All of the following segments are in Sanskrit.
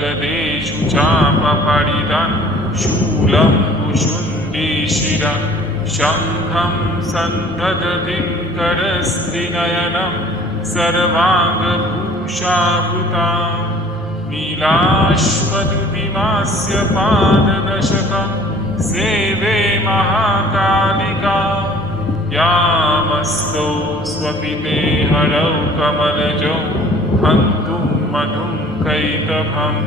गदेषु चापपरिदन् शूलं कुशुण्डीशिरा शङ्खं सन्ददतिं करस्त्रिनयनं सर्वाङ्गभूषाभूतां नीलाश्वदुतिमास्य पाददशकं सेवे महाकालिका यामस्तौ स्वपिते हरौ कमलजौ हन्तुं मधुं कैतभम्।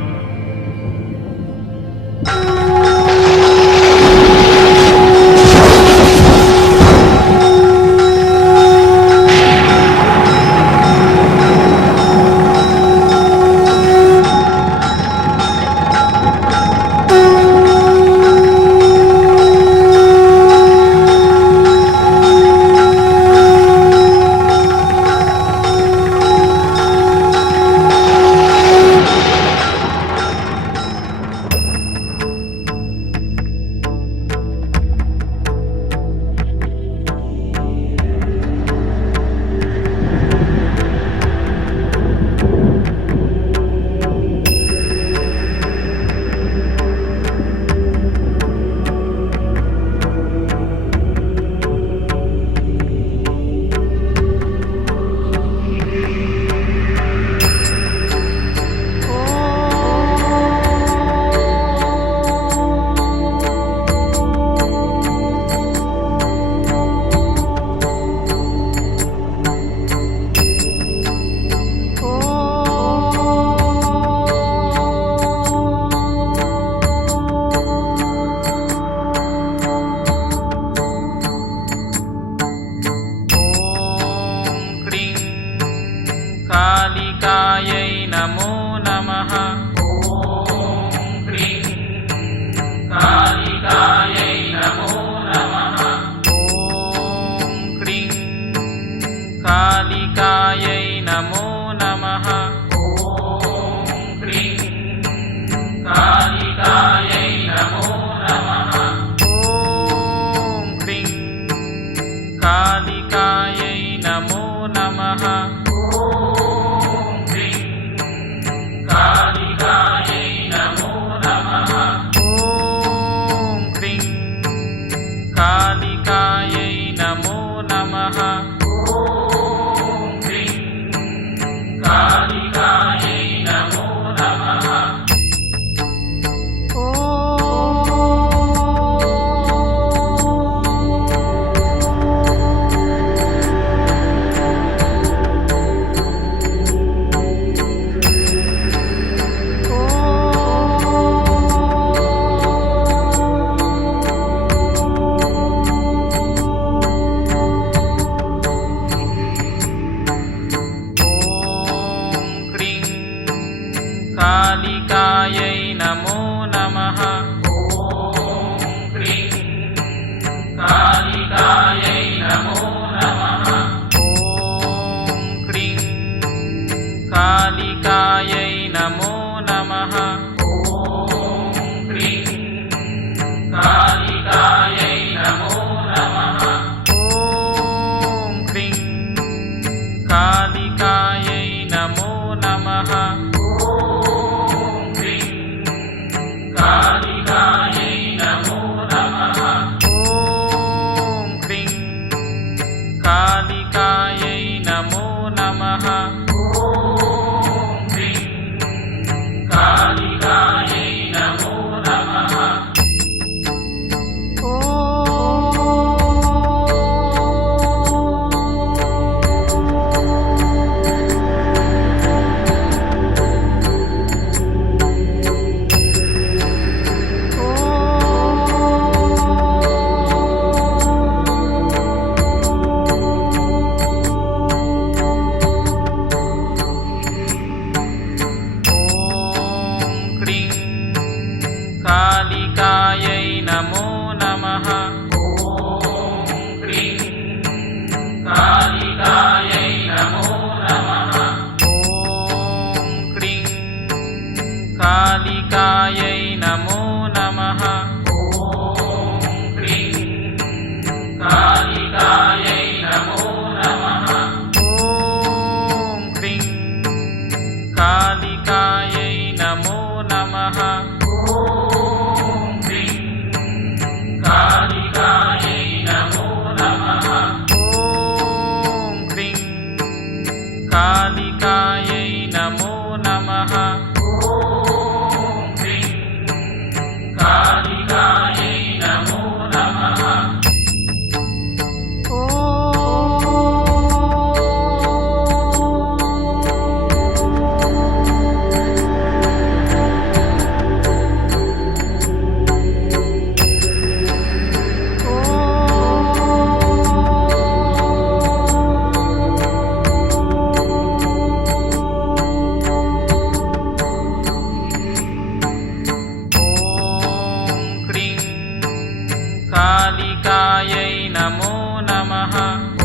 कालिकायै नमो नमः।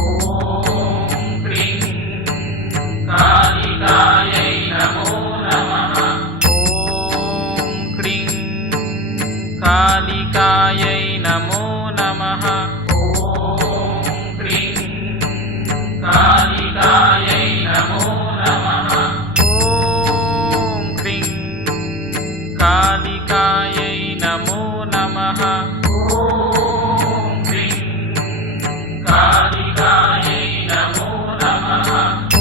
ॐ क्रीं कालिकायै नमो नमः। ॐ क्रीं कालिकायै नमो नमः। ॐ क्रीं कालिकायै नमो नमः। ॐ क्रीं कालिकायै नमो नमः। ॐ क्रीं कालिकायै नमो नमः।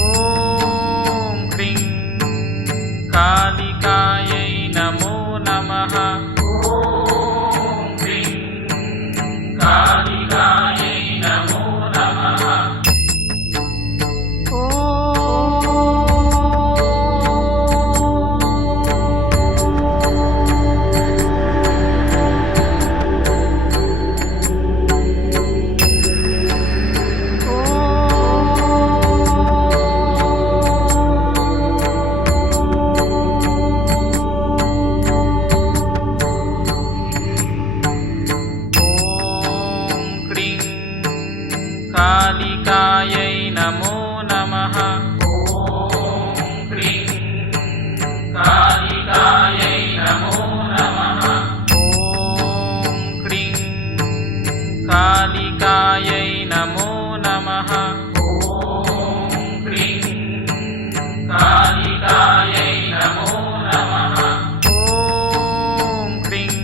ॐ क्रीं कालिकायै नमो नमः। ॐ क्रीं कालिकायै नमो नमः। कालिकायै नमो नमः। ॐ क्रीं कालिकायै नमो नमः। ॐ क्रीं कालिकायै नमो नमः। ॐ क्रीं कालिकायै नमो नमः। ॐ क्रीं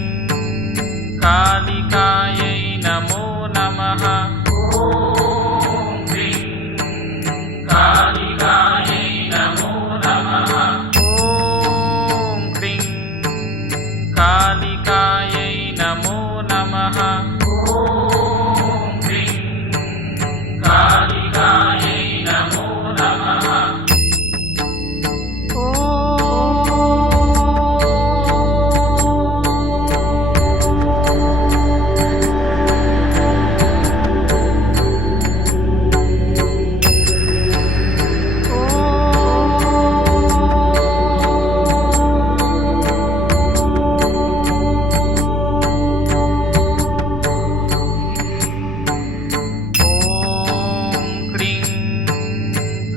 कालिकायै नमो नमः। कालिकायै नमो नमः। ॐ क्रीं कालिकायै नमो नमः। ॐ क्रीं कालिकायै नमो नमः। ॐ।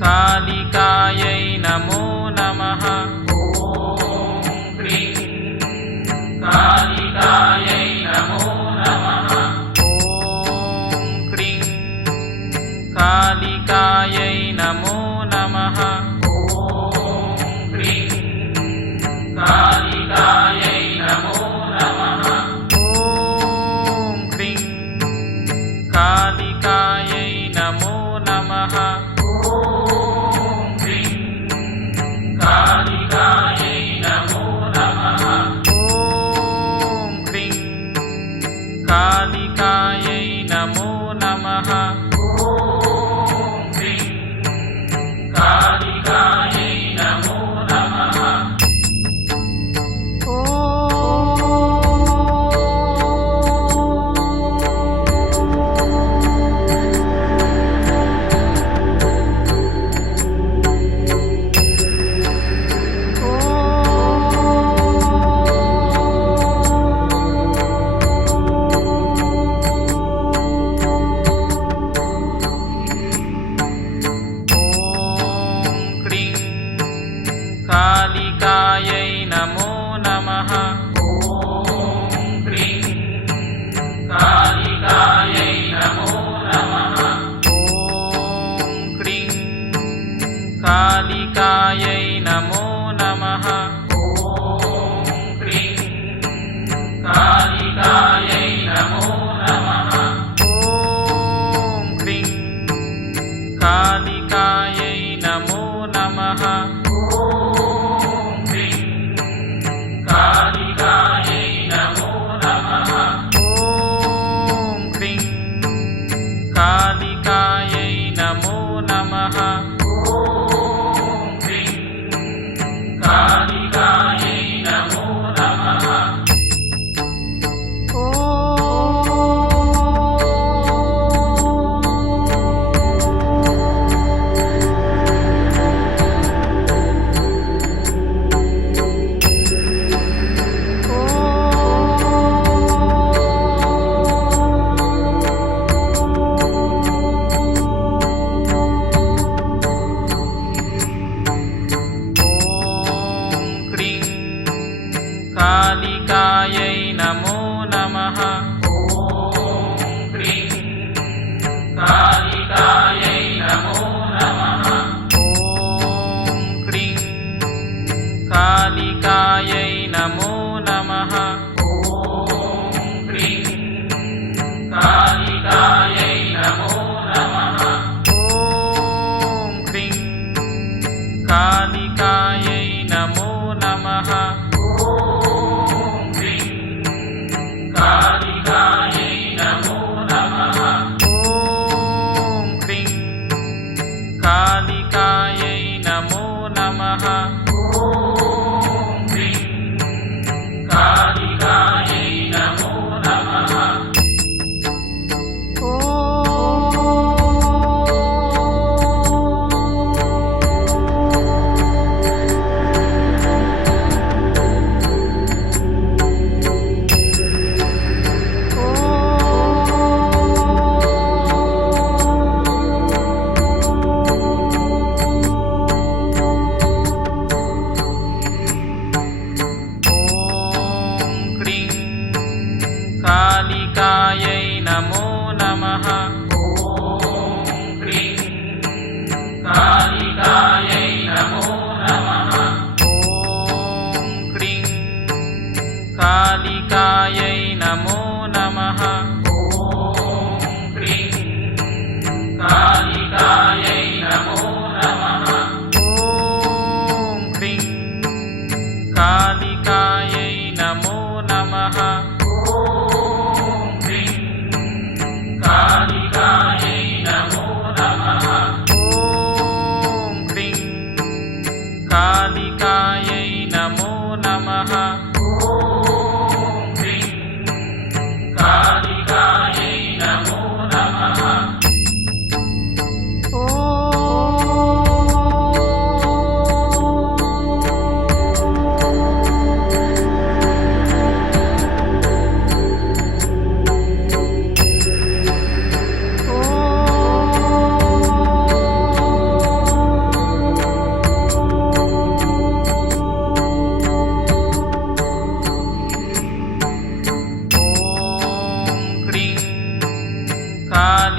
कालिकायै नमो नमः। ॐ क्रीं कालिकायै नमो नमः। ॐ क्रीं कालिकायै नमो नमः। ॐ क्रीं कालिकायै नमो नमः। ॐ क्रीं कालिकायै नमो नमः। कालिकायै नमो नमः। ॐ क्रीं कालिकायै नमो नमः। ॐ क्रीं कालिकायै नमो नमः। ॐ।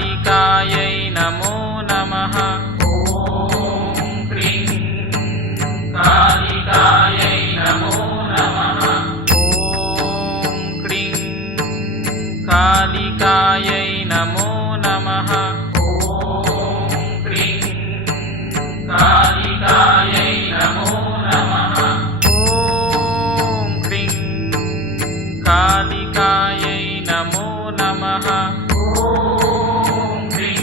कालिकायै नमो नमः ॐ क्रीं कालिकायै नमो नमः ॐ क्रीं कालिकायै नमो नमः ॐ क्रीं कालिकायै नमो नमः ॐ क्रीं कालिकायै नमो नमः ॐ क्रीं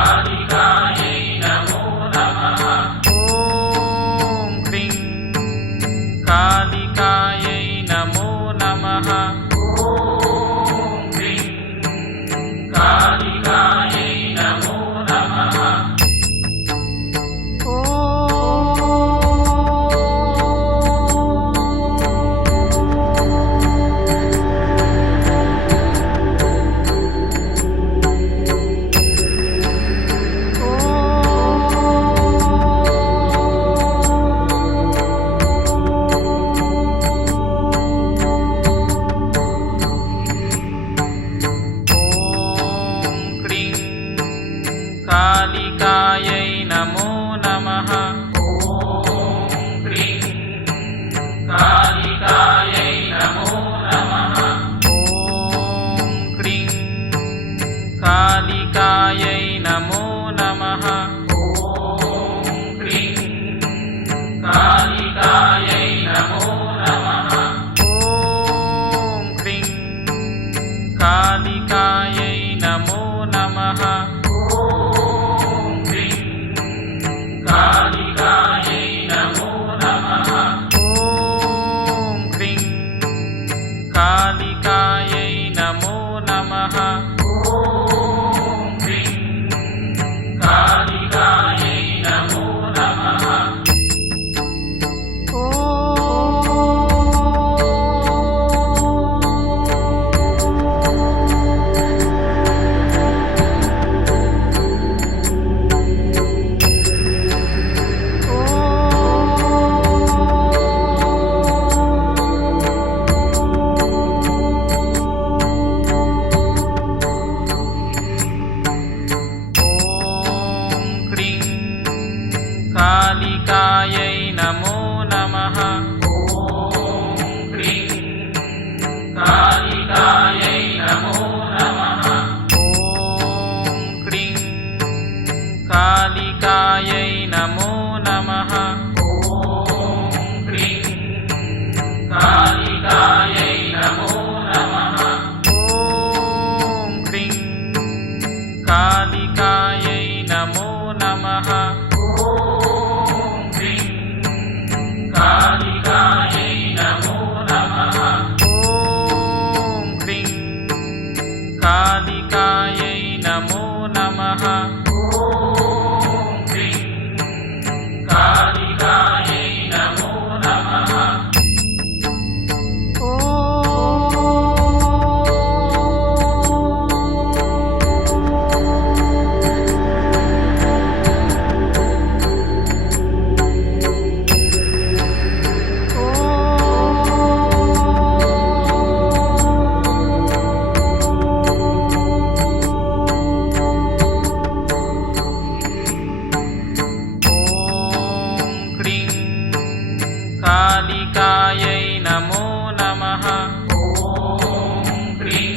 कालिकायै नमो नमः ॐ क्रीं कालिकायै नमो नमः ॐ क्रीं कालिकायै नमो नमः कालिकायै नमो नमः ॐ क्रीं कालिकायै नमो नमः ॐ क्रीं कालिकायै नमो नमः ॐ क्रीं कालिकायै नमो नमः ॐ क्रीं कालिकायै नमो नमः कालिकायै नमो नमः ॐ क्रीं कालिकायै नमो नमः ॐ क्रीं कालिकायै नमो नमः कालिकायै नमो नमः ॐ क्रीं कालिकायै नमो नमः ॐ क्रीं कालिकायै नमो नमः ॐ क्रीं कालिकायै नमो नमः ॐ क्रीं कालिकायै नमो नमः कालिकायै नमो नमः ॐ क्रीं कालिकायै नमो नमः ॐ क्रीं कालिकायै नमो नमः कालिकायै नमो नमः ॐ क्रीं कालिकायै नमो नमः ॐ क्रीं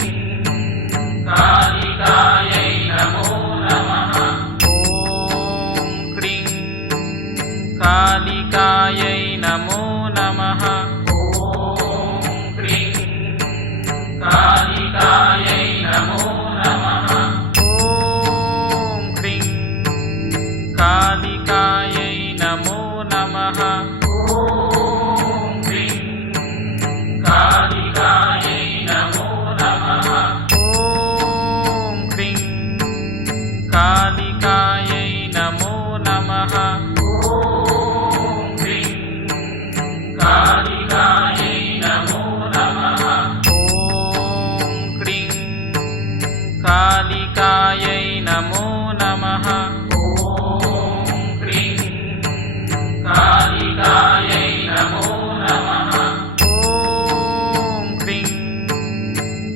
कालिकायै नमो नमः ॐ क्रीं कालिकायै नमो नमः ॐ क्रीं कालिकायै नमो नमः कालिकायै नमो नमः ॐ क्रीं कालिकायै नमो नमः ॐ क्रीं कालिकायै नमो नमः ॐ क्रीं कालिकायै नमो नमः ॐ क्रीं कालिकायै नमो नमः ॐ क्रीं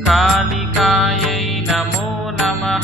कालिकायै नमो नमः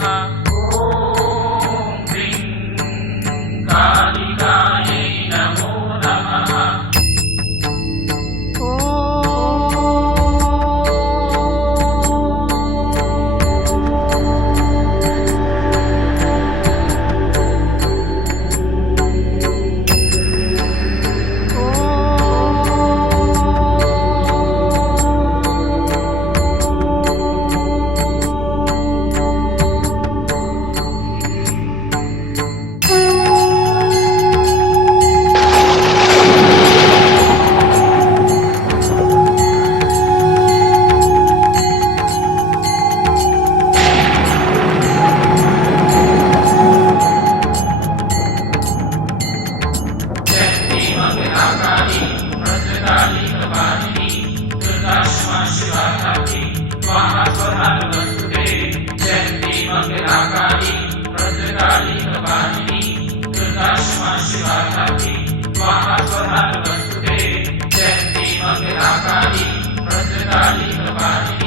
मंगलाकारी भद्रकाली कपालिनी दुर्गा क्षमा शिवा धात्री स्वाहा स्वधा नमस्तुते जयंती मंगलाकारी भद्रकाली कपालिनी